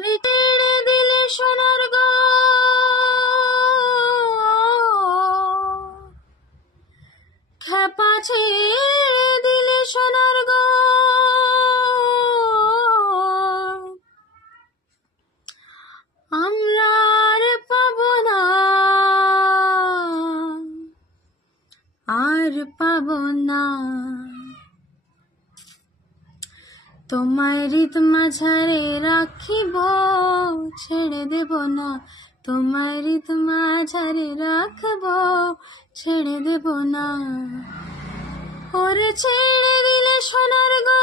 ওরে ছেড়ে দিলে সোনার গো, খেপা ছেড়ে দিলে সোনার গো, আমরা আর পাবো না, আর পাবো না। তোমায় হৃদ মাঝারে রাখিব, ছেড়ে দেব না। তোমায় হৃদ মাঝারে রাখব, ছেড়ে দেব না। ওরে ছেড়ে দিলে সোনার গো,